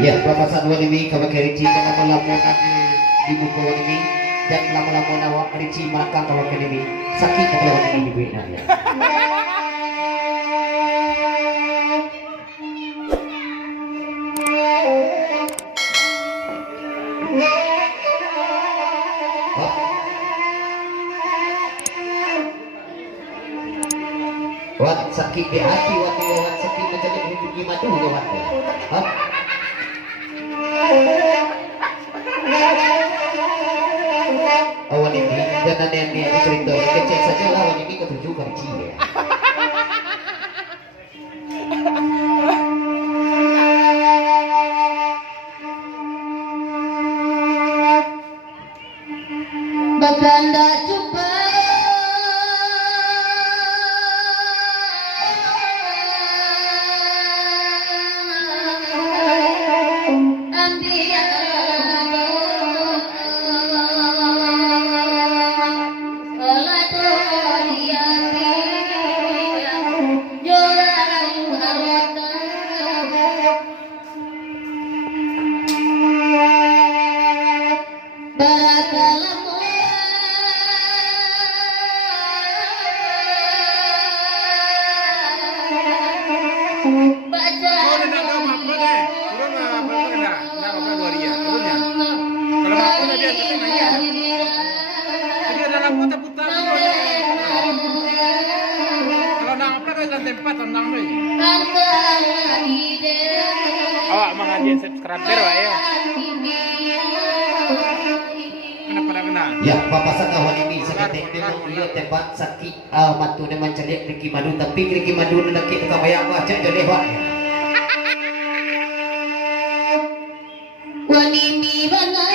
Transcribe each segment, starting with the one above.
Ya, papasan wanimi kawak kerici kana melamunan di buku wanimi dan lama-lama awak kerici makan kawak wanimi sakit kepala wanimi di buina ya. Wat sakit di hati wat sakit menjadi hujung gimana dulu wat. Awan ini dan nenek cerita kecil saja lah awan ini ketujuh kali ya. Baganda coba awak mengajian subscriber wae ya. Kenapa kena? Ya, papasan awan ini seketik memang dia tembak sakit matu dan menceliak Riki Madu tapi Riki Madu nak kita bayar baca jadi pak. wanimi bana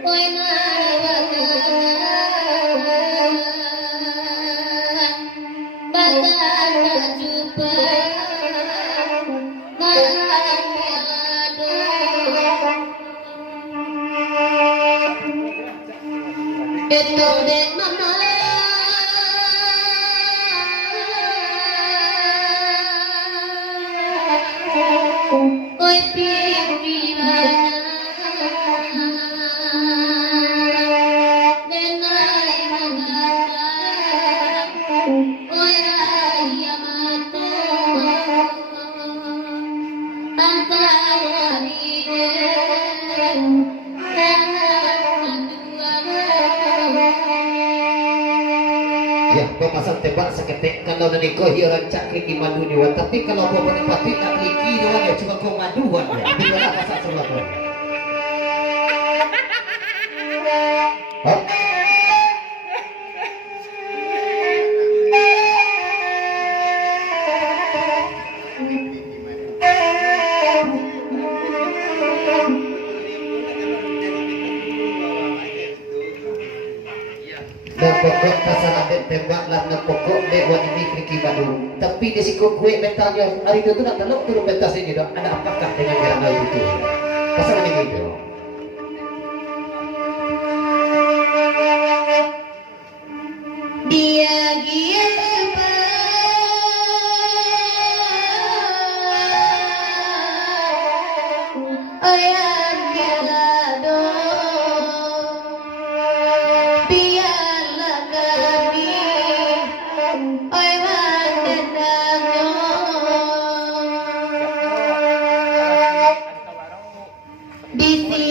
oi baganda coba itu dek mama oi pirana denai mangala oi raya mato antawani Ya, papasan tembak seketik kalau nanti kau dia rancak Riki Madu ni wan tapi kalau kau penikmati nak Riki ni wan ya cuma kau madu wan ya. Bila lah pasal sebab wan. Dan pokok pasaran tembak lah dan pokok dek wan ini Riki Madu tapi di siku kue mentalnya hari itu nak teluk turun pentas ini dok ada apakah dengan gerang itu pasangan ini itu dia giapa ayam gelado biarlah kami oi mandangyo di sini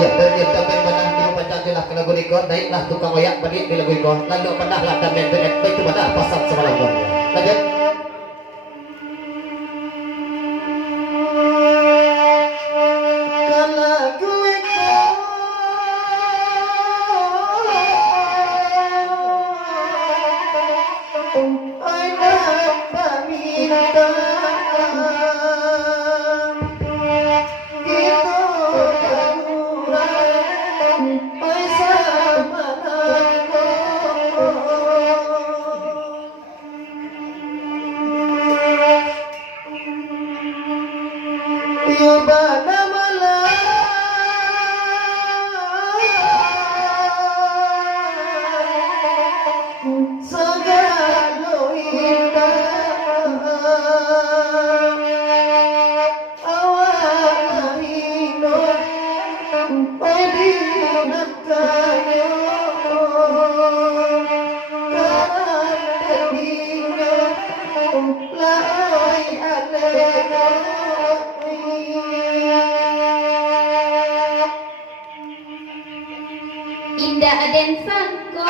Ya tadi tapi pada di pencacilah ke lagu niko naiklah tukang oyak balik di lagu niko lalu pada lah dan itu pada pasal semalam lanjut. Indah aden sangko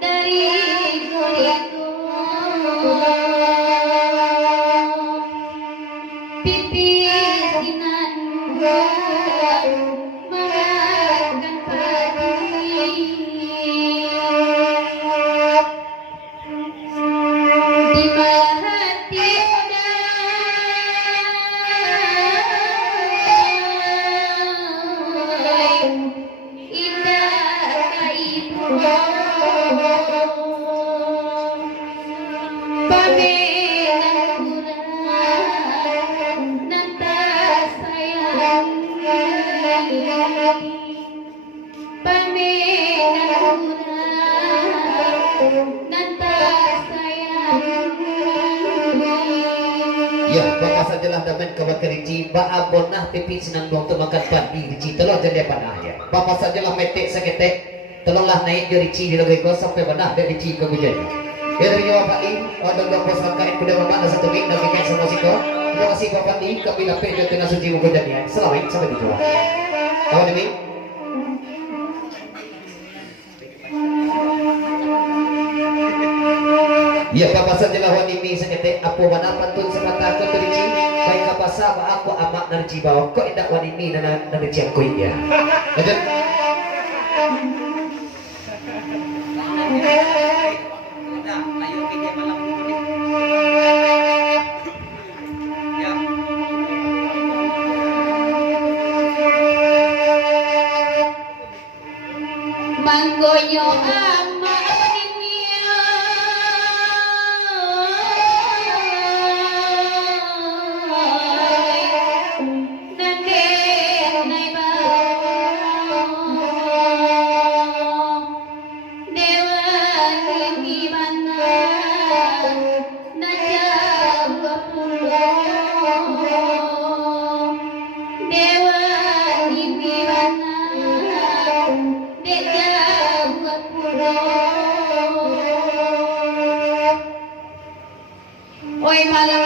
dari kuliku pipi sinan makan pagi di malam hati Ya, bapa sajalah damen kawan kerinci, ba abonah pipi senang dong tu makan padi rici telur jadi panah ya. Bapa sajalah metek seketek, tolonglah naik je rici di lagu kau sampai panah dan rici kau jadi. Ya dari jawab Pak Lim, dan bapa sangkain kuda bapak dan satu mik dan bikin semua siko. Terima kasih Bapak Lim, kami dapat dan kena suci kau jadi ya. Selamat sampai di bawah. Kawan demi. Ya bapa sajalah wanimi seketek apa mana pantun semata aku terici baik apa sah aku amak narji bawa kok indak wanimi dan narji aku ya. Lanjut. Manggonyo Oi malam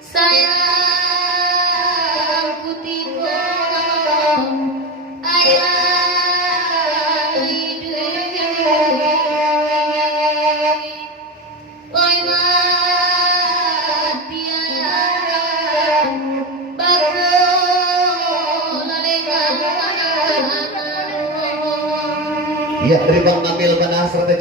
sayang kutipu ayah hidup oi mati ayah bakul lalegan Ya, terima ngambil mana serta